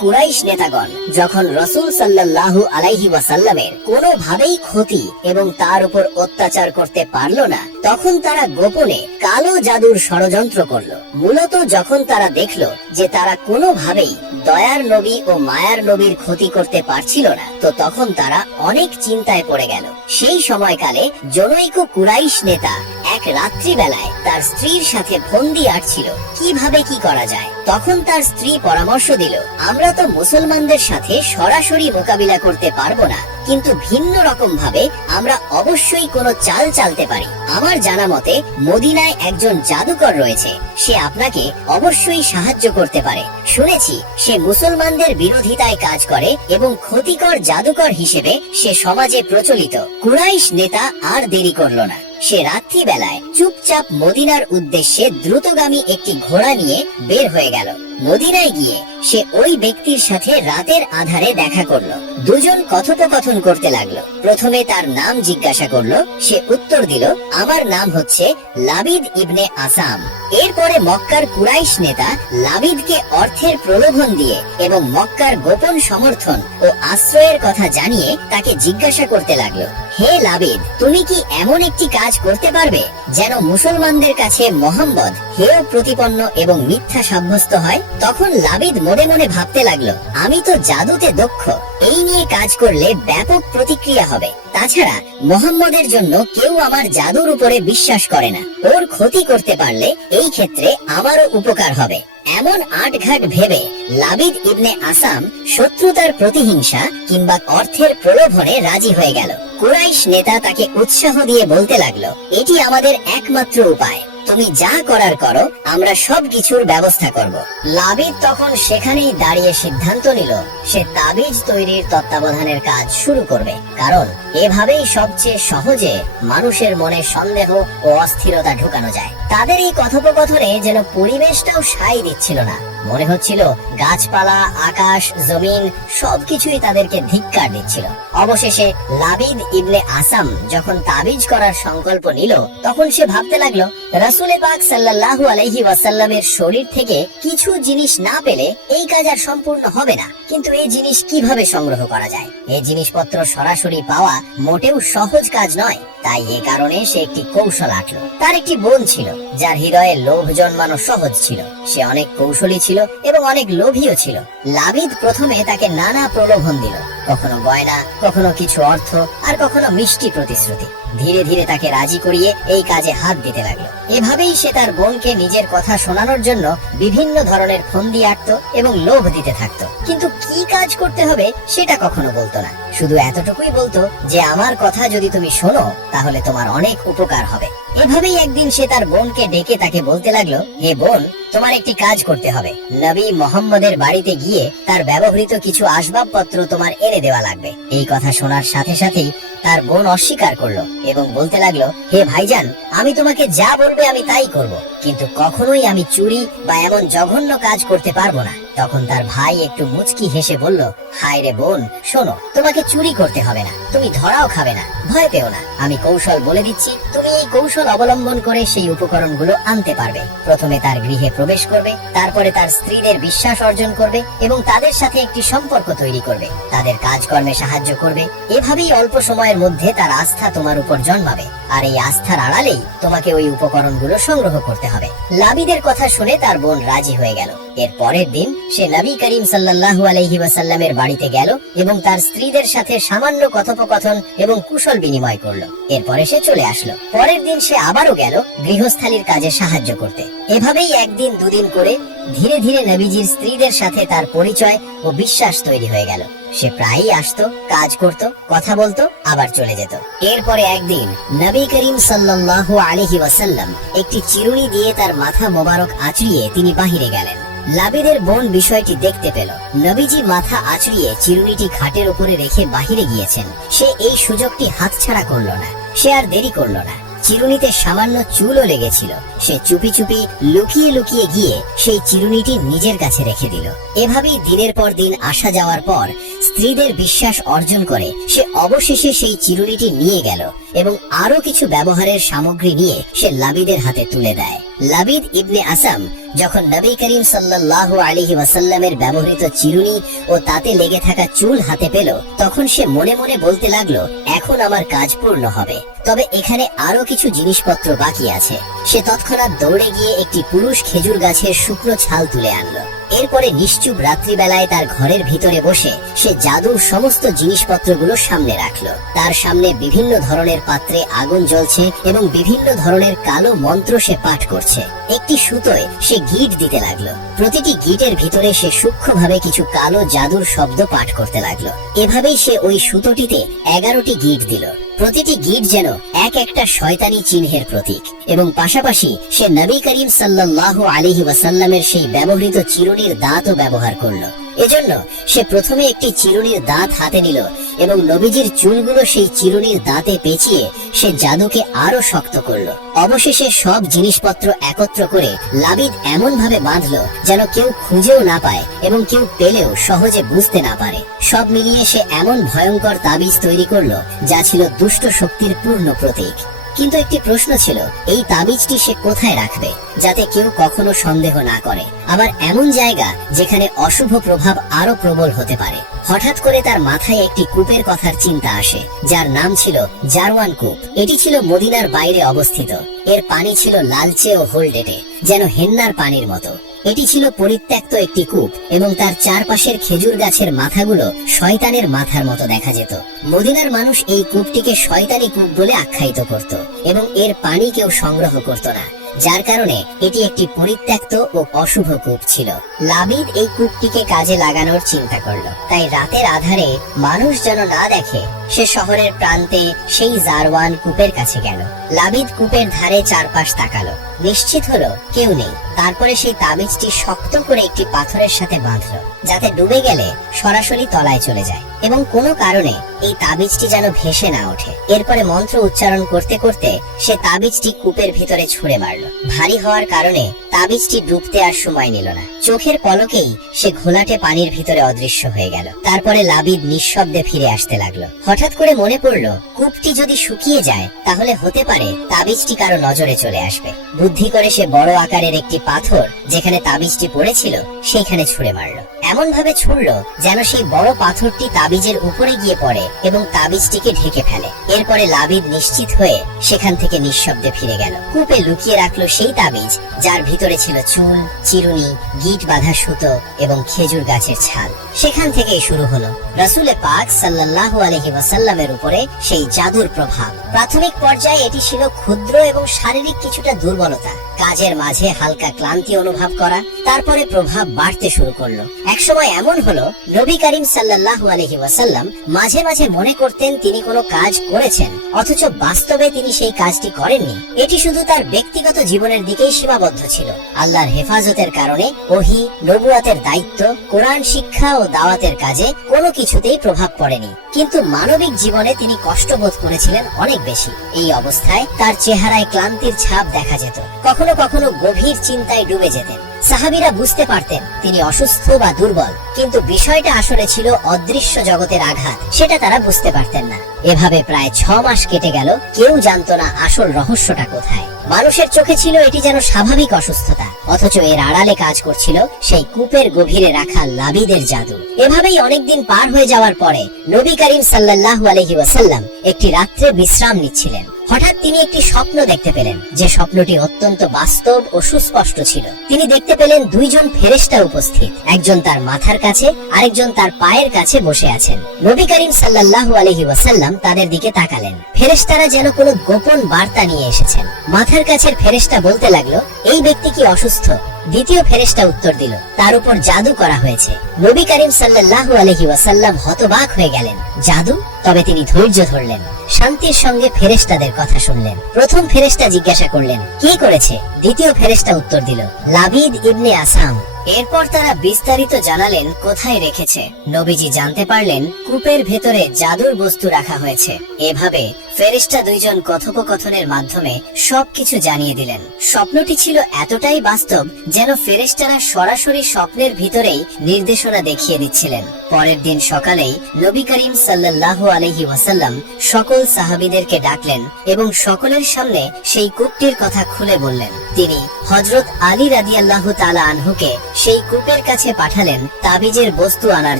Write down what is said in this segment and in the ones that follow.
কুরাইশ নেতাগণ যখন রাসূল সাল্লাল্লাহু আলাইহি ওয়াসাল্লামের কোনোভাবেই ক্ষতি এবং তার উপর অত্যাচার করতে পারল না, তখন তারা গোপনে কালো জাদুর ষড়যন্ত্র করল। মূলত যখন তারা দেখল যে তারা কোনোভাবেই দয়ার নবী ও মায়ার নবীর ক্ষতি করতে পারছিল না, তো তখন তারা অনেক চিন্তায় পড়ে গেল। সেই সময়কালে জনৈক কুরাইশ নেতা এক রাত্রিবেলায় তার স্ত্রীর সাথে ফন্দি আটছিল কিভাবে কি করা যায়। তখন তার স্ত্রী পরামর্শ দিল, আমরা তো মুসলমানদের সাথে সরাসরি মোকাবিলা করতে পারবো না, কিন্তু ভিন্ন রকম ভাবে আমরা অবশ্যই কোনো চাল চালতে পারি। আমার জানা মতে মদিনায় একজন জাদুকর রয়েছে, সে আপনাকে অবশ্যই সাহায্য করতে পারে। শুনেছি সে মুসলমানদের বিরোধিতায় কাজ করে এবং ক্ষতিকর জাদুকর হিসেবে সে সমাজে প্রচলিত। কুরাইশ নেতা আর দেরি করল না, সে রাত্রিবেলায় চুপচাপ মদিনার উদ্দেশ্যে দ্রুতগামী একটি ঘোড়া নিয়ে বের হয়ে গেল। মদিনায় গিয়ে সে ওই ব্যক্তির সাথে রাতের আধারে দেখা করলো। দুজন কথোপকথন করতে লাগলো। প্রথমে তার নাম জিজ্ঞাসা করলো, সে উত্তর দিল, আমার নাম হচ্ছে লাবিদ ইবনে আসাম। এরপরে মক্কার কুরাইশ নেতা লাবিদকে অর্থের প্রলোভন দিয়ে এবং মক্কার গোপন সমর্থন ও আশ্রয়ের কথা জানিয়ে তাকে জিজ্ঞাসা করতে লাগলো, হে লাবিদ, তুমি কি এমন একটি কাজ করতে পারবে যেন মুসলমানদের কাছে মোহাম্মদ হেয় প্রতিপন্ন এবং মিথ্যা সাব্যস্ত হয়? তখন লাবিদ মনে মনে ভাবতে লাগলো, আমি তো জাদুতে দক্ষ, এই নিয়ে কাজ করলে ব্যাপক প্রতিক্রিয়া হবে। তাছাড়া মোহাম্মদের জন্য কেউ আমার জাদুর উপরে বিশ্বাস করে না, ওর ক্ষতি করতে পারলে এই ক্ষেত্রে আমারও উপকার হবে। এমন আটঘাট ভেবে লাবিদ ইবনে আসাম শত্রুতার প্রতিহিংসা কিংবা অর্থের প্রলোভনে রাজি হয়ে গেল। কুরাইশ নেতা তাকে উৎসাহ দিয়ে বলতে লাগলো, এটি আমাদের একমাত্র উপায়, তুমি যা করার করো, আমরা সবকিছুর ব্যবস্থা করব। লাবিদ তখন সেখানেই দাঁড়িয়ে সিদ্ধান্ত নিল সে তাবিজ তৈরির তত্ত্বাবধানের কাজ শুরু করবে, কারণ এভাবেই সবচেয়ে সহজে মানুষের মনে সন্দেহ ও অস্থিরতা ঢুকানো যায়। তাদের এই কথোপকথনে যেন পরিবেশটাও সায় দিচ্ছিল না, মনে হচ্ছিল গাছপালা, আকাশ, জমিন সবকিছুই তাদেরকে ধিক্কার দিচ্ছিল। অবশেষে লাবিদ ইবনে আসাম যখন তাবিজ করার সংকল্প নিল, তখন সে ভাবতে লাগলো, রাসূল পাক সাল্লাল্লাহু আলাইহি ওয়াসাল্লামের শরীর থেকে কিছু জিনিস না পেলে এই কাজ আর সম্পূর্ণ হবে না। কিন্তু এই জিনিস কিভাবে সংগ্রহ করা যায়? এই জিনিসপত্র সরাসরি পাওয়া মোটেও সহজ কাজ নয়। তাই এ কারণে সে একটি কৌশল আঁটল। তার একটি বোন ছিল যার হৃদয়ে লোভ জন্মানো সহজ ছিল। সে অনেক কৌশলী ছিল এবং অনেক লোভীও ছিল। লাবিদ প্রথমে তাকে নানা প্রলোভন দিল, কখনো গয়না, কখনো কিছু অর্থ, আর কখনো মিষ্টি প্রতিশ্রুতি। ধীরে ধীরে তাকে রাজি করিয়ে এই কাজে হাত দিতে লাগলো। এভাবেই সে তার বোনকে নিজের কথা শোনানোর জন্য বিভিন্ন ধরনের ফন্দি আঁটতো এবং লোভ দিতে থাকতো, কিন্তু কি কাজ করতে হবে সেটা কখনো বলতো না। শুধু এতটুকুই বলতো যে আমার কথা যদি তুমি শোনো তাহলে তোমার অনেক উপকার হবে। এভাবেই একদিন সে তার বোনকে ডেকে তাকে বলতে লাগলো, হে বোন, তোমার একটি কাজ করতে হবে। নবী মোহাম্মদের বাড়িতে গিয়ে তার ব্যবহৃত কিছু আসবাবপত্র তোমার এনে দেওয়া লাগবে। এই কথা শোনার সাথে সাথেই তার বোন অস্বীকার করলো এবং বলতে লাগলো, হে ভাইজান, আমি তোমাকে যা বলবে আমি তাই করব, কিন্তু কখনোই আমি চুরি বা এমন জঘন্য কাজ করতে পারবো না। তখন তার ভাই একটু মুচকি হেসে বলল, হায় রে বোন, শোনো, তোমাকে চুরি করতে হবে না, তুমি ধরাও খাবে না, ভয় পেও না। আমি কৌশল বলে দিচ্ছি, তুমি এই কৌশল অবলম্বন করে সেই উপকরণগুলো আনতে পারবে। প্রথমে তার গৃহে প্রবেশ করবে, তারপরে তার স্ত্রীদের বিশ্বাস অর্জন করবে এবং তাদের সাথে একটি সম্পর্ক তৈরি করবে, তাদের কাজকর্মে সাহায্য করবে। এভাবেই অল্প সময়ের মধ্যে তার আস্থা তোমার উপর জন্মাবে, আর এই আস্থার আড়ালেই তোমাকে ওই উপকরণগুলো সংগ্রহ করতে হবে। লাবিদের কথা শুনে তার বোন রাজি হয়ে গেল। এর পরের দিন সে নবী করিম সাল্লাল্লাহু আলাইহি ওয়াসাল্লামের বাড়িতে গেল এবং তার স্ত্রীদের সাথে সামান্য কথোপকথন এবং কুশল বিনিময় করলো। এরপরে সে চলে আসলো। পরের দিন সে আবারও গেল গৃহস্থালির কাজে সাহায্য করতে। এভাবেই একদিন দুদিন করে ধীরে ধীরে নবীজির স্ত্রীদের সাথে তার পরিচয় ও বিশ্বাস তৈরি হয়ে গেল। সে প্রায়ই আসতো, কাজ করত, কথা বলতো, আবার চলে যেত। এরপরে একদিন নবী করিম সাল্লাল্লাহু আলাইহি ওয়াসাল্লাম একটি চিরুনি দিয়ে তার মাথা মোবারক আঁচড়িয়ে তিনি বাহিরে গেলেন। লাবিদের বোন বিষয়টি দেখতে পেল। নবীজি মাথা আঁচড়িয়ে চিরুনিটি খাটের উপরে রেখে বাহিরে গিয়েছেন। সে এই সুযোগটি হাতছাড়া করলো না। সে আর দেরি করলো না। চিরুনিতে সামান্য চুলও লেগেছিল। সে চুপি চুপি লুকিয়ে লুকিয়ে গিয়ে সেই চিরুনিটি নিজের কাছে রেখে দিল। এভাবেই দিনের পর দিন আসা যাওয়ার পর স্ত্রীদের বিশ্বাস অর্জন করে সে অবশেষে সেই চিরুনিটি নিয়ে গেল এবং আরো কিছু ব্যবহারের সামগ্রী নিয়ে সে লাবিদের হাতে তুলে দেয়। লাবিদ ইবনে আসাম যখন নবী করিম সাল্লাল্লাহু আলাইহি ওয়াসাল্লামের ব্যবহৃত চিরুনি ও তাতে লেগে থাকা চুল হাতে পেল, তখন সে মনে মনে বলতে লাগলো, এখন আমার কাজ পূর্ণ হবে। তবে এখানে আরো কিছু জিনিসপত্র বাকি আছে। সে তৎক্ষণাৎ দৌড়ে গিয়ে একটি পুরুষ খেজুর গাছের শুকনো ছাল তুলে আনলো। এরপরে নিশ্চুপ রাত্রিবেলায় তার ঘরের ভিতরে বসে সে জাদুর সমস্ত জিনিসপত্রগুলো সামনে রাখলো। তার সামনে বিভিন্ন ধরনের পাত্রে আগুন জ্বলছে এবং বিভিন্ন ধরনের কালো মন্ত্র সে পাঠ করছে। একটি সুতোয় সে গিট দিতে লাগলো। প্রতিটি গিটের ভিতরে সে সূক্ষ্মভাবে কিছু কালো জাদুর শব্দ পাঠ করতে লাগলো। এভাবেই সে ওই সুতোটিতে 11টি গিট দিল। প্রতিটি গিট যেন এক একটা শয়তানি চিহ্নের প্রতীক, এবং পাশাপাশি সে নবী করিম সাল্লাল্লাহু আলাইহি ওয়াসাল্লামের সেই ব্যবহৃত চিরুনির দাঁতও ব্যবহার করলো। এজন্য সে প্রথমে একটি চিরুনির দাঁত হাতে নিল এবং নবীজির চুলগুলো সেই চিরুনির দাঁতে পেঁচিয়ে সে জাদুকে আরো শক্ত করলো। অবশেষে সব জিনিসপত্র একত্র করে লাবিদ এমন ভাবে বাঁধলো যেন কেউ খুঁজেও না পায় এবং কেউ পেলেও সহজে বুঝতে না পারে। সব মিলিয়ে সে এমন ভয়ঙ্কর তাবিজ তৈরি করলো যা ছিল দুষ্ট শক্তির পূর্ণ প্রতীক। কিন্তু একটি প্রশ্ন ছিল, এই তাবিজটি সে কোথায় রাখবে যাতে কেউ কখনো সন্দেহ না করে, আবার এমন জায়গা যেখানে অশুভ প্রভাব আরো প্রবল হতে পারে। হঠাৎ করে তার মাথায় একটি কূপের কথার চিন্তা আসে, যার নাম ছিল জারওয়ান কূপ। এটি ছিল মদিনার বাইরে অবস্থিত। এর পানি ছিল লালচে ও হোলডেটে, যেন হেন্নার পানির মতো। এটি ছিল পরিত্যক্ত একটি কূপ এবং তার চারপাশের খেজুর গাছের মাথাগুলো শয়তানের মাথার মতো দেখা যেত। মদিনার মানুষ এই কূপটিকে শয়তানি কূপ বলে আখ্যায়িত করত এবং এর পানি কেউ সংগ্রহ করত না, যার কারণে এটি একটি পরিত্যক্ত ও অশুভ কূপ ছিল। লাবিদ এই কূপটিকে কাজে লাগানোর চিন্তা করলো। তাই রাতের আধারে মানুষ যেন না দেখে সে শহরের প্রান্তে সেই জারওয়ান কূপের কাছে গেল। লাবিদ কূপের ধারে চারপাশ তাকালো, নিশ্চিত হলো কেউ নেই। তারপরে সেই তাবিজটি শক্ত করে একটি পাথরের সাথে বাঁধলো, যাতে ডুবে গেলে সরাসরি তলায় চলে যায় এবং কোনো কারণে এই তাবিজটি যেন ভেসে না ওঠে। এরপরে মন্ত্র উচ্চারণ করতে করতে সে তাবিজটি কূপের ভিতরে ছুঁড়ে মারলো। ভারী হওয়ার কারণে তাবিজটি ডুবতে আর সময় নিল না। চোখের পলকেই সে ঘোলাটে পানির ভিতরে অদৃশ্য হয়ে গেল। তারপরে লাবিদ নিঃশব্দে ফিরে আসতে লাগলো। হঠাৎ করে মনে পড়লো, কূপটি যদি শুকিয়ে যায় তাহলে হতে পারে তাবিজটি কারো নজরে চলে আসবে। বুদ্ধি করে সে বড় আকারের একটি পাথর যেখানে তাবিজটি পড়েছিল সেইখানে ছুঁড়ে মারলো। এমন ভাবে ছুঁড়লো যেন সেই বড় পাথরটি তাবিজের উপরে গিয়ে পড়ে এবং তাবিজটিকে ঢেকে ফেলে। এরপরে লাবিদ নিশ্চিত হয়ে সেখান থেকে নিঃশব্দে ফিরে গেল। কূপে লুকিয়ে রাখলো সেই তাবিজ যার ভিতরে ছিল চুল, চিরুনি, গিট বাঁধা সুতো এবং খেজুর গাছের ছাল। সেখান থেকেই শুরু হলো রাসূল পাক সাল্লাল্লাহু আলাইহি ওয়াসাল্লামের উপরে সেই জাদুর প্রভাব। প্রাথমিক পর্যায়ে এটি ছিল ক্ষুদ্র এবং শারীরিক কিছুটা দুর্বলতা, কাজের মাঝে হালকা ক্লান্তি অনুভব করা। তারপরে প্রভাব বাড়তে শুরু করলো। একসময় এমন হলো, নবী করিম সাল্লাল্লাহু আলাইহি ওয়াসাল্লাম মাঝে মাঝে মনে করতেন তিনি কোনো কাজ করেছেন, অথচ বাস্তবে তিনি সেই কাজটি করেননি। এটি শুধু তার ব্যক্তিগত জীবনের দিকেই সীমাবদ্ধ ছিল। আল্লাহর হেফাজতের কারণে ওহী, নবুয়াতের দায়িত্ব, কোরআন শিক্ষা ও দাওয়াতের কাজে কোনো কিছুতেই প্রভাব পড়েনি। কিন্তু মানবিক জীবনে তিনি কষ্ট বোধ করেছিলেন অনেক বেশি। এই অবস্থায় তার চেহারায় ক্লান্তির ছাপ দেখা যেত। কখনো কখনো গভীর চিন্তায় ডুবে যেতেন। সাহাবীরা বুঝতে পারতেন তিনি অসুস্থ বা দুর্বল, কিন্তু বিষয়টা আসলে ছিল অদৃশ্য জগতের আঘাত, সেটা তারা বুঝতে পারতেন না। এভাবে প্রায় 6 মাস কেটে গেল, কেউ জানতো না আসল রহস্যটা কোথায়। মানুষের চোখে ছিল এটি যেন স্বাভাবিক অসুস্থতা, অথচ এর আড়ালে কাজ করছিল সেই কূপের গভীরে রাখা লাবিদের জাদু। এভাবেই অনেকদিন পার হয়ে যাওয়ার পরে নবী করিম সাল্লাল্লাহু আলাইহি ওয়াসাল্লাম একটি রাত্রে বিশ্রাম নিচ্ছিলেন। হঠাৎ তিনি একটি স্বপ্ন দেখতে পেলেন, যে স্বপ্নটি অত্যন্ত বাস্তব ও সুস্পষ্ট ছিল। তিনি দেখতে পেলেন 2 জন ফেরেশতা উপস্থিত, একজন তার মাথার কাছে, আরেকজন তার পায়ের কাছে বসে আছেন। নবী করিম সাল্লাল্লাহু আলাইহি ওয়াসাল্লাম তাদের দিকে তাকালেন। ফেরেশতারা যেন কোনো গোপন বার্তা নিয়ে এসেছেন। মাথার কাছের ফেরেশতা বলতে লাগলো, এই ব্যক্তি কি অসুস্থ? দ্বিতীয় ফেরেশতা উত্তর দিল, তার উপর জাদু করা হয়েছে। নবী করিম সাল্লাল্লাহু আলাইহি ওয়াসাল্লাম হতবাক হয়ে গেলেন। জাদু? তবে তিনি ধৈর্য ধরলেন, শান্তির সঙ্গে ফেরেশতাদের কথা শুনলেন। প্রথম ফেরেশতা জিজ্ঞাসা করলেন, কে করেছে? দ্বিতীয় ফেরেশতা উত্তর দিল, লাবিদ ইবনে আসাম। এরপর তারা বিস্তারিত জানালেন কোথায় রেখেছে। নবীজি জানতে পারলেন কূপের ভেতরে জাদুর বস্তু রাখা হয়েছে। এভাবে ফেরেশতা 2 জন কথোপকথনের মাধ্যমে সবকিছু জানিয়ে দিলেন। স্বপ্নটি ছিল এতটাই বাস্তব যেন ফেরেশতারা সরাসরি স্বপ্নের ভিতরেই নির্দেশনা দেখিয়ে দিচ্ছিলেন। পরের দিন সকালেই নবী করিম সাল্লাল্লাহু আলাইহি ওয়াসাল্লাম সকল সকল সাহাবীদেরকে ডাকলেন এবং সকলের সামনে সেই কূপটির কথা খুলে বললেন। তিনি হযরত আলী রাদিয়াল্লাহু তাআলা আনহুকে সেই কূপের কাছে পাঠালেন তাবিজের বস্তু আনার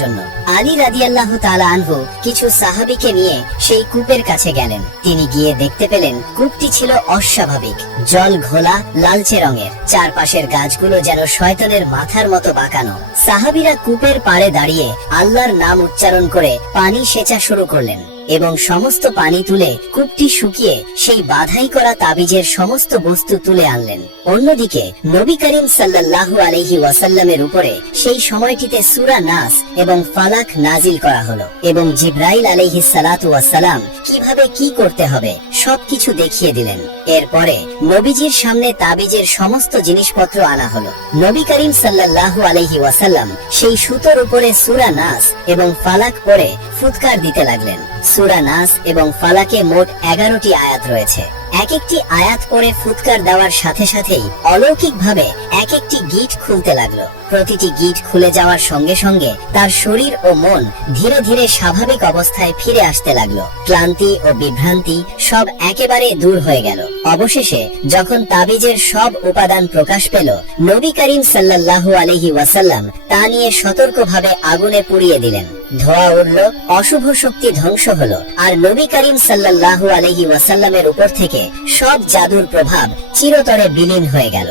জন্য। আলী রাদিয়াল্লাহু তাআলা আনহু কিছু সাহাবীকে নিয়ে সেই কূপের কাছে গেলেন। তিনি গিয়ে দেখতে পেলেন কূপটি ছিল অস্বাভাবিক, জল ঘোলা লালচে রঙের, চারপাশের গাছগুলো যেন শয়তানের মাথার মতো বাঁকানো। সাহাবীরা কূপের পাড়ে দাঁড়িয়ে আল্লাহর নাম উচ্চারণ করে পানি সেচা শুরু করলেন এবং সমস্ত পানি তুলে কূপটি শুকিয়ে সেই বাধাই করা তাবিজের সমস্ত বস্তু তুলে আনলেন। অন্যদিকে নবী করিম সাল্লাল্লাহু আলাইহি ওয়াসাল্লামের উপরে সেই সময়টিতে সূরা নাস এবং ফালাক নাজিল করা হলো এবং জিবরাইল আলাইহিস সালাতু ওয়াস সালাম কিভাবে কি করতে হবে সবকিছু দেখিয়ে দিলেন। এরপরে নবীজির সামনে তাবিজের সমস্ত জিনিসপত্র আনা হলো। নবী করিম সাল্লাল্লাহু আলাইহি ওয়াসাল্লাম সেই সুতোর উপরে সূরা নাস এবং ফালাক পড়ে ফুৎকার দিতে লাগলেন। সূরা নাস এবং ফালাকে মোট 11টি আয়াত রয়েছে। এক একটি আয়াত পড়ে ফুৎকার দেওয়ার সাথে সাথেই অলৌকিকভাবে এক একটি গিট খুলতে লাগলো। প্রতিটি গিট খুলে যাওয়ার সঙ্গে সঙ্গে তার শরীর ও মন ধীরে ধীরে স্বাভাবিক অবস্থায় ফিরে আসতে লাগলো। ক্লান্তি ও বিভ্রান্তি সব একেবারে দূর হয়ে গেল। অবশেষে যখন তাবিজের সব উপাদান প্রকাশ পেল, নবী করিম সাল্লাল্লাহু আলাইহি ওয়াসাল্লাম তা নিয়ে সতর্কভাবে আগুনে পুড়িয়ে দিলেন। ধোঁয়া উঠল, অশুভ শক্তি ধ্বংস হলো, আর নবী করিম সাল্লাল্লাহু আলাইহি ওয়াসাল্লামের উপর থেকে সব জাদুর প্রভাব চিরতরে বিলীন হয়ে গেল।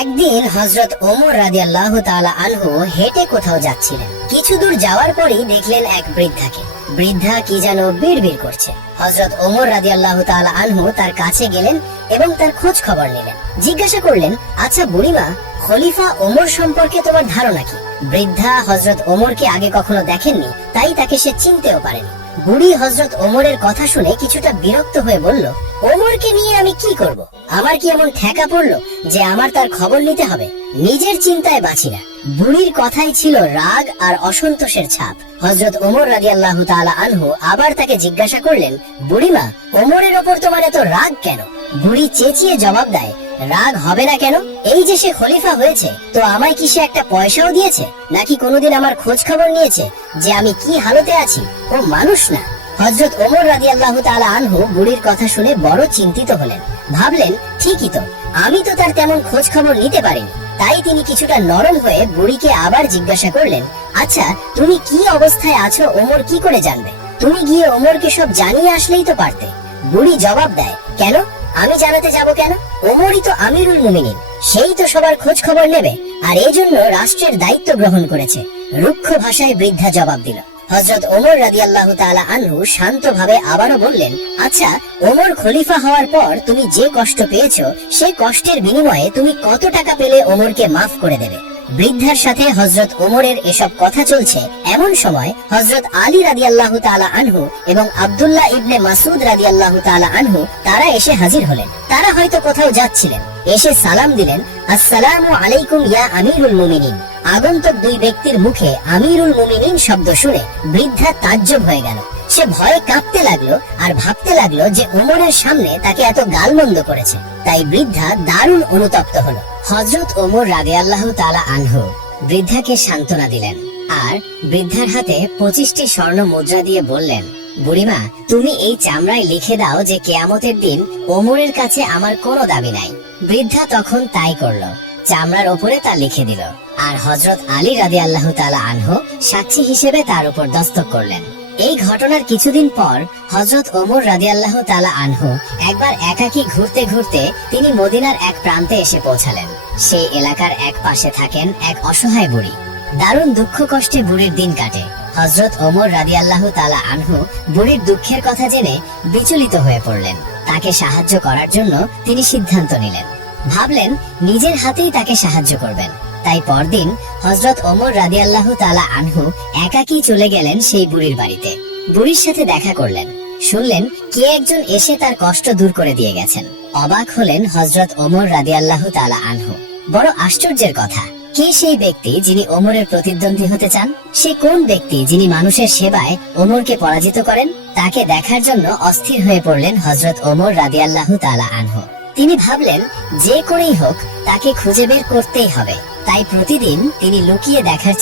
একদিন হযরত ওমর রাদিয়াল্লাহু তাআলা আনহু হেঁটে কোথাও যাচ্ছিলেন। কিছু দূর যাওয়ার পরেই দেখলেন এক বৃদ্ধাকে। বৃদ্ধা কি যেন বিড়বিড় করছে। হযরত ওমর রাদিয়াল্লাহু তাআলা আনহু তার কাছে গেলেন এবং তার খোঁজ খবর নিলেন। জিজ্ঞাসা করলেন, আচ্ছা বুড়িমা, খলিফা ওমর সম্পর্কে তোমার ধারণা কি? বৃদ্ধা হযরত ওমরকে আগে কখনো দেখেননি, তাই তাকে সে চিনতেও পারেনি। বুড়ি হযরত ওমরের কথা শুনে কিছুটা বিরক্ত হয়ে বলল, ওমরকে নিয়ে আমি কি করব? আমার কি এমন ঠেকা পড়লো যে আমার তার খবর নিতে হবে? নিজের চিন্তায় বাঁচি না। বুড়ির কথাই ছিল রাগ আর অসন্তোষের ছাপ। হযরত ওমর রাদিয়াল্লাহু তাআলা আনহু আবার তাকে জিজ্ঞাসা করলেন, বুড়িমা, ওমরের ওপর তোমার এত রাগ কেন? বুড়ি চেঁচিয়ে জবাব দেয়, রাগ হবে না কেন? এই যে সে খলিফা হয়েছে, তো আমায় কি সে একটা পয়সাও দিয়েছে? নাকি কোনোদিন আমার খোঁজ খবর নিয়েছে যে আমি কি হালতে আছি? ও মানুষ না। হযরত ওমর রাদিয়াল্লাহু তাআলা আনহু বুড়ির কথা শুনে বড় চিন্তিত হলেন। ভাবলেন, ঠিকই তো, আমি তো তার তেমন খোঁজ খবর নিতে পারিনি। তাই তিনি কিছুটা নরম হয়ে বুড়িকে আবার জিজ্ঞাসা করলেন, আচ্ছা তুমি কি অবস্থায় আছো ওমর কি করে জানবে? তুমি গিয়ে ওমরকে সব জানিয়ে আসলেই তো পারতে। বুড়ি জবাব দেয়, কেন? আমি জানাতে যাব কেন? ওমরই তো আমিরুল মুমিনিন, সেই তো সবার খোঁজ খবর নেবে, আর এই জন্য রাষ্ট্রের দায়িত্ব গ্রহণ করেছে। রুক্ষ ভাষায় বৃদ্ধা জবাব দিল। হযরত ওমর রাদিয়াল্লাহু তাআলা আনহু শান্তভাবে আবারও বললেন, আচ্ছা ওমর খলিফা হওয়ার পর তুমি যে কষ্ট পেয়েছো, সেই কষ্টের বিনিময়ে তুমি কত টাকা পেলে ওমরকে মাফ করে দেবে? বৃদ্ধার সাথে হযরত ওমরের এসব কথা চলছে এমন সময় হযরত আলী রাদিয়াল্লাহু তাআলা আনহু এবং আব্দুল্লাহ ইবনে মাসউদ রাদিয়াল্লাহু তাআলা আনহু তারা এসে হাজির হলেন। তারা হয়তো কোথাও যাচ্ছিলেন। এসে সালাম দিলেন, আসসালামু আলাইকুম ইয়া আমিরুল মুমিনিন। আগন্তুক দুই ব্যক্তির মুখে আমিরুল মুমিনিন শব্দ শুনে বৃদ্ধা তাজ্জব হয়ে গেল। সে ভয়ে কাঁপতে লাগলো আর ভাবতে লাগলো যে ওমরের সামনে তাকে এত গালমন্দ করেছে। তাই বৃদ্ধা দারুণ অনুতপ্ত হলো। হযরত ওমর রাদিয়াল্লাহু তাআলা আনহু বৃদ্ধাকে সান্ত্বনা দিলেন আর বৃদ্ধার হাতে 25টি স্বর্ণ মুদ্রা দিয়ে বললেন, বুড়িমা, তুমি এই চামড়ায় লিখে দাও যে কিয়ামতের দিন ওমরের কাছে আমার কোনো দাবি নাই। বৃদ্ধা তখন তাই করলো। চামড়ার উপরে তা লিখে দিল আর হযরত আলী রাদিয়াল্লাহু তাআলা আনহু সাক্ষী হিসেবে তার উপর দস্তক করলেন। এই ঘটনার কিছুদিন পর হযরত ওমর রাদিয়াল্লাহু তাআলা আনহু একবার একাকী ঘুরতে ঘুরতে তিনি মদিনার এক প্রান্তে এসে পৌঁছালেন। সেই এলাকার এক পাশে থাকেন এক অসহায় বুড়ি। দারুণ দুঃখ কষ্টে বুড়ির দিন কাটে। হযরত ওমর রাদিয়াল্লাহু তাআলা আনহু বুড়ির দুঃখের কথা জেনে বিচলিত হয়ে পড়লেন। তাকে সাহায্য করার জন্য তিনি সিদ্ধান্ত নিলেন। ভাবলেন নিজের হাতেই তাকে সাহায্য করবেন। তাই পরদিন হযরত ওমর রাদিয়াল্লাহু তাআলা আনহু একাকী চলে গেলেন সেই বুড়ির বাড়িতে। বুড়ির সাথে দেখা করলেন। শুনলেন কে একজন এসে তার কষ্ট দূর করে দিয়ে গেছেন। অবাক হলেন হযরত ওমর রাদিয়াল্লাহু তাআলা আনহু। বড় আশ্চর্যের কথা, কে সেই ব্যক্তি যিনি ওমরের প্রতিদ্বন্দ্বী হতে চান? সে কোন ব্যক্তি যিনি মানুষের সেবায় ওমরকে পরাজিত করেন? তাকে দেখার জন্য অস্থির হয়ে পড়লেন হযরত ওমর রাদিয়াল্লাহু তাআলা আনহু। তিনি ভাবলেন যে করেই হোক তাকে খুঁজে বের করতেই হবে। তাই প্রতিদিন তিনি লুকিয়ে দেখার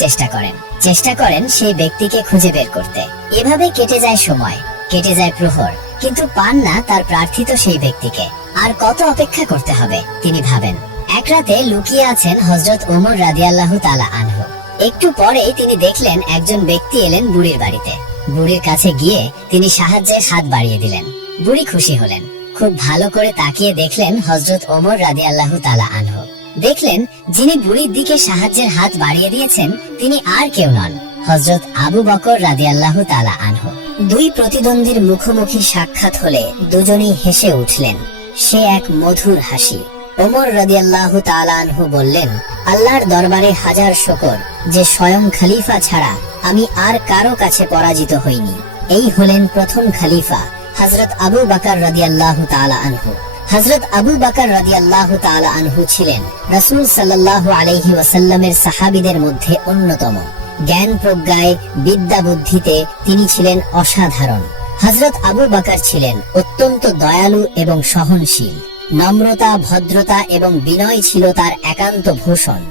চেষ্টা করেন সেই ব্যক্তিকে খুঁজে বের করতে। এভাবে কেটে যায় সময়, কেটে যায় প্রহর, কিন্তু পান না তার প্রার্থিত সেই ব্যক্তিকে। আর কত অপেক্ষা করতে হবে তিনি ভাবেন। এক রাতে লুকিয়ে আছেন হযরত ওমর রাদিয়াল্লাহু তাআলা আনহু। একটু পরেই তিনি দেখলেন একজন ব্যক্তি এলেন বুড়ির বাড়িতে। বুড়ির কাছে গিয়ে তিনি সাহায্যের হাত বাড়িয়ে দিলেন। বুড়ি খুশি হলেন। খুব ভালো করে তাকিয়ে দেখলেন হযরত ওমর রাদিয়াল্লাহু তাআলা আনহু। দেখলেন যিনি বুড়ির দিকে সাহায্যের হাত বাড়িয়ে দিয়েছেন তিনি আর কেউ নন, হযরত আবু বকর রাদিয়াল্লাহু তাআলা আনহু। দুই প্রতিদ্বন্দ্বীর মুখোমুখি সাক্ষাৎ হলে দুজনেই হেসে উঠলেন। সে এক মধুর হাসি। ওমর রাদিয়াল্লাহু তাআলা আনহু বললেন, আল্লাহর দরবারে হাজার শুকর যে স্বয়ং খলিফা ছাড়া আমি আর কারো কাছে পরাজিত হইনি। এই হলেন প্রথম খলিফা হযরত আবু বকর রাদিয়াল্লাহু তাআলা আনহু। হযরত আবু বকর রাদিয়াল্লাহু তাআলা আনহু ছিলেন রাসূল সাল্লাল্লাহু আলাইহি ওয়াসাল্লামের সাহাবীদের মধ্যে অন্যতম। জ্ঞান প্রজ্ঞায়, বিদ্যা বুদ্ধিতে তিনি ছিলেন অসাধারণ। হযরত আবু বকর ছিলেন অত্যন্ত দয়ালু এবং সহনশীল। নম্রতা, ভদ্রতা এবং বিনয় ছিল তার একান্ত ভূষণ।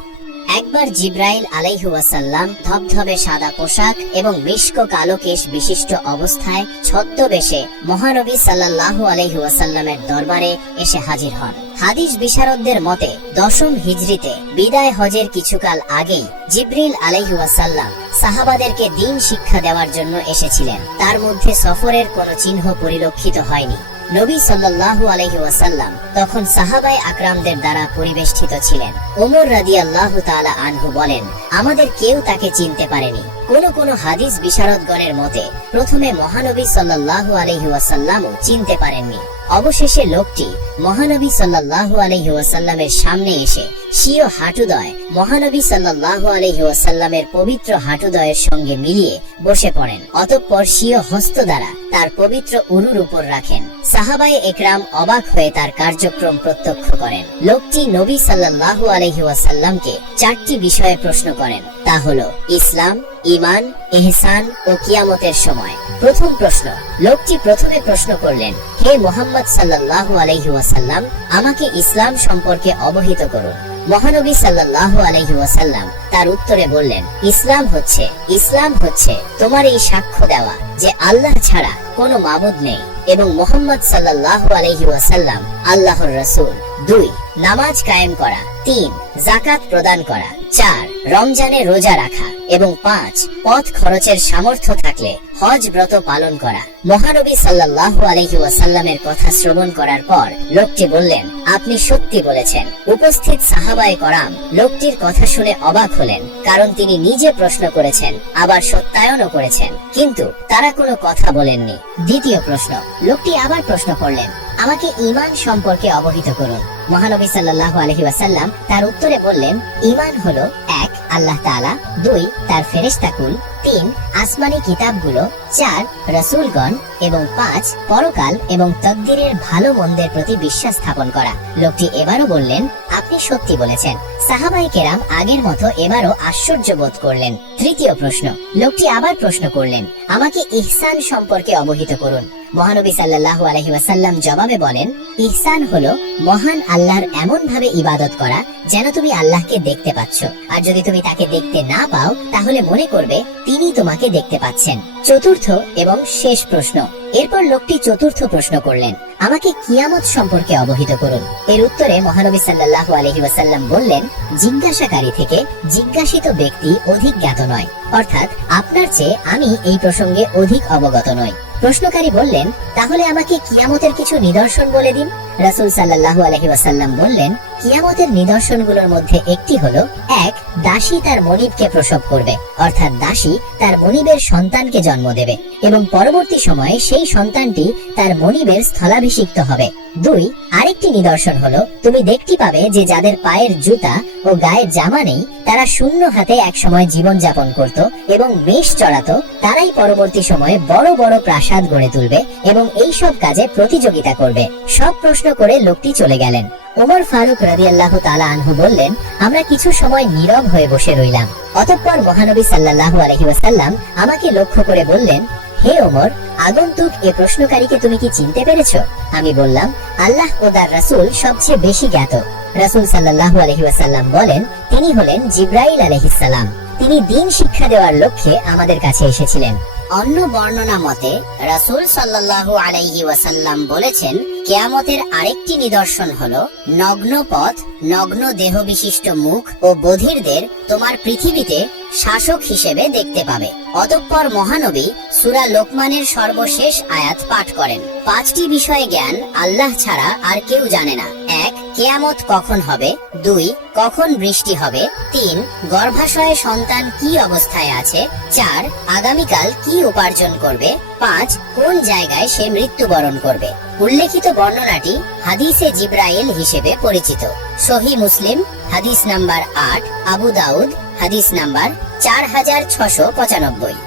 একবার জিব্রাইল আলাইহি ওয়াসাল্লাম ধবধবে সাদা পোশাক এবং মিশক কালো কেশ বিশিষ্ট অবস্থায় ছদ্মবেশে মহানবী সাল্লাল্লাহু আলাইহি ওয়াসাল্লামের দরবারে এসে হাজির হন। হাদিস বিশারদদের মতে 10ম হিজরিতে বিদায় হজের কিছুকাল আগেই জিবরিল আলাইহি ওয়াসাল্লাম সাহাবাদেরকে দ্বীন শিক্ষা দেওয়ার জন্য এসেছিলেন। তার মধ্যে সফরের কোনো চিহ্ন পরিলক্ষিত হয়নি। নবী সাল্লাল্লাহু আলাইহি ওয়াসাল্লাম তখন সাহাবায়ে আকরামদের দ্বারা পরিবেষ্টিত ছিলেন। ওমর রাদিয়াল্লাহু তাআলা আনহু বলেন, আমাদের কেউ তাকে চিনতে পারেনি। কোন হাদিস বিশারদগণের মতে প্রথমে মহানবী সাল্লাল্লাহু আলাইহি ওয়াসাল্লামও চিনতে পারেননি। অবশেষে লোকটি মহানবী সাল্লাল্লাহু আলাইহি ওয়াসাল্লামের সামনে এসে স্বীয় হাঁটুদয় মহানবী সাল্লাল্লাহু আলাইহি ওয়াসাল্লামের পবিত্র হাঁটুদয়ের সঙ্গে মিলিয়ে বসে পড়েন। অতঃপর স্বীয় হস্ত দ্বারা তার পবিত্র উরুর উপর রাখেন। সাহাবায়ে একরাম অবাক হয়ে তার কার্যক্রম প্রত্যক্ষ করেন। লোকটি নবী সাল্লাল্লাহু আলাইহি ওয়াসাল্লামকে 4টি বিষয়ে প্রশ্ন করেন। তা হলো ইসলাম, ঈমান, ইহসান ও কিয়ামতের সময়। প্রথম প্রশ্ন, লোকটি প্রথমে প্রশ্ন করলেন, হে মুহাম্মদ সাল্লাল্লাহু আলাইহি ওয়াসাল্লাম, আমাকে ইসলাম সম্পর্কে অবহিত করুন। মহানবী সাল্লাল্লাহু আলাইহি ওয়াসাল্লাম তার উত্তরে বললেন, ইসলাম হচ্ছে তোমার এই সাক্ষ্য দেওয়া যে আল্লাহ ছাড়া কোনো মাবুদ নেই এবং মুহাম্মদ সাল্লাল্লাহু আলাইহি ওয়াসাল্লাম আল্লাহর রাসূল। 2. নামাজ কায়েম করা। 3. যাকাত প্রদান করা। 4. রমজানে রোজা রাখা এবং 5. পথ খরচের সামর্থ্য থাকলে হজ ব্রত পালন করা। মহানবী সাল্লাল্লাহু আলাইহি ওয়াসাল্লামের কথা শ্রবণ করার পর লোকটি বললেন, আপনি সত্যি বলেছেন। উপস্থিত সাহাবায়ে কেরাম লোকটির কথা শুনে অবাক হলেন, কারণ তিনি নিজে প্রশ্ন করেছেন, আবার সত্যায়নও করেছেন, কিন্তু তারা কোনো কথা বলেননি। দ্বিতীয় প্রশ্ন, লোকটি আবার প্রশ্ন করলেন, আমাকে ঈমান সম্পর্কে অবহিত করুন। মহানবী সাল্লাল্লাহু আলাইহি ওয়াসাল্লাম তার উত্তরে বললেন, ঈমান হলো 1. আল্লাহ তাআলা, 2. তার ফেরেশতাকুল, 3. আসমানি কিতাবগুলো, 4. রাসূলগণ এবং 5. পরকাল এবং তাকদীরের ভালো মন্দের প্রতি বিশ্বাস স্থাপন করা। লোকটি এবারও বললেন, আপনি সত্যি বলেছেন। সাহাবায়ে কেরাম আগের মতো এবারও আশ্চর্য বোধ করলেন। তৃতীয় প্রশ্ন, লোকটি আবার প্রশ্ন করলেন, আমাকে ইহসান সম্পর্কে অবহিত করুন। মহানবী সাল্লাল্লাহু আলাইহি ওয়াসাল্লাম জবাবে বলেন, ইহসান হলো মহান আল্লাহর এমন ভাবে ইবাদত করা যেন তুমি আল্লাহকে দেখতে পাচ্ছ, আর যদি তুমি তাকে দেখতে না পাও তাহলে মনে করবে তিনি তোমাকে দেখতে পাচ্ছেন। চতুর্থ এবং শেষ প্রশ্ন, এরপর লোকটি চতুর্থ প্রশ্ন করলেন, আমাকে কিয়ামত সম্পর্কে অবহিত করুন। এর উত্তরে মহানবী সাল্লাল্লাহু আলাইহি ওয়াসাল্লাম বললেন, জিজ্ঞাসাকারী থেকে জিজ্ঞাসিত ব্যক্তি অধিক জ্ঞাত নয়, অর্থাৎ আপনার চেয়ে আমি এই প্রসঙ্গে অধিক অবগত নই। প্রশ্নকারী বললেন, তাহলে আমাকে কিয়ামতের কিছু নিদর্শন বলে দিন। রাসূল সাল্লাল্লাহু আলাইহি ওয়াসাল্লাম বললেন, কিয়ামতের নিদর্শনগুলোর মধ্যে একটি হলো, 1. দাসী তার মনিবকে প্রসব করবে, অর্থাৎ দাসী তার মনিবের সন্তানকে জন্ম দেবে এবং পরবর্তী সময়ে সেই সন্তানটি তার মনিবের স্থলাভিষিক্ত হবে। 2. আরেকটি নিদর্শন হলো, তুমি দেখতে পাবে যে যাদের পায়ের জুতা ও গায়ে জামা নেই তারা শূন্য হাতে এক সময় জীবন যাপন করত এবং মেষ চড়াতো, তারাই পরবর্তী সময়ে বড় বড় প্রাসাদ গড়ে তুলবে এবং এই সব কাজে প্রতিযোগিতা করবে। সব প্রশ্ন করে লোকটি চলে গেলেন। ওমর ফারুক রাদিয়াল্লাহু তাআলা আনহু বললেন, আমরা কিছু সময় নীরব হয়ে বসে রইলাম। অতঃপর মহানবী সাল্লাল্লাহু আলাইহি ওয়াসাল্লাম আমাকে লক্ষ্য করে বললেন, হে ওমর, আগন্তুক এ প্রশ্নকারীকে তুমি কি চিনতে পেরেছো? আমি বললাম, আল্লাহ ও তার রাসূল সবচেয়ে বেশি জ্ঞাত। রাসূল সাল্লাল্লাহু আলাইহি ওয়াসাল্লাম বলেন, তিনি হলেন জিবরাইল আলাইহিস সালাম। তিনি দ্বীন শিক্ষা দেওয়ার লক্ষ্যে আমাদের কাছে এসেছিলেন। অন্য বর্ণনা মতে রাসূল সাল্লাল্লাহু আলাইহি ওয়াসাল্লাম বলেছেন, কিয়ামতের আরেকটি নিদর্শন হলো নগ্ন পথ, নগ্ন দেহ বিশিষ্ট মুখ ও বধিরদের তোমার পৃথিবীতে শাসক হিসেবে দেখতে পাবে। অতঃপর মহানবী সূরা লোকমানের সর্বশেষ আয়াত পাঠ করেন। 5টি বিষয়ে জ্ঞান আল্লাহ ছাড়া আর কেউ জানে না। 1. কিয়ামত কখন হবে। 2. কখন বৃষ্টি হবে। 3. গর্ভাশয়ে সন্তান কি অবস্থায় আছে। 4. আগামীকাল কি উপার্জন করবে। 5. কোন জায়গায় সে মৃত্যুবরণ করবে। উল্লেখিত বর্ণনাটি হাদিসে জিব্রাইল হিসেবে পরিচিত। সহিহ মুসলিম হাদিস নাম্বার 8, আবু দাউদ হাদিস নাম্বার 4695।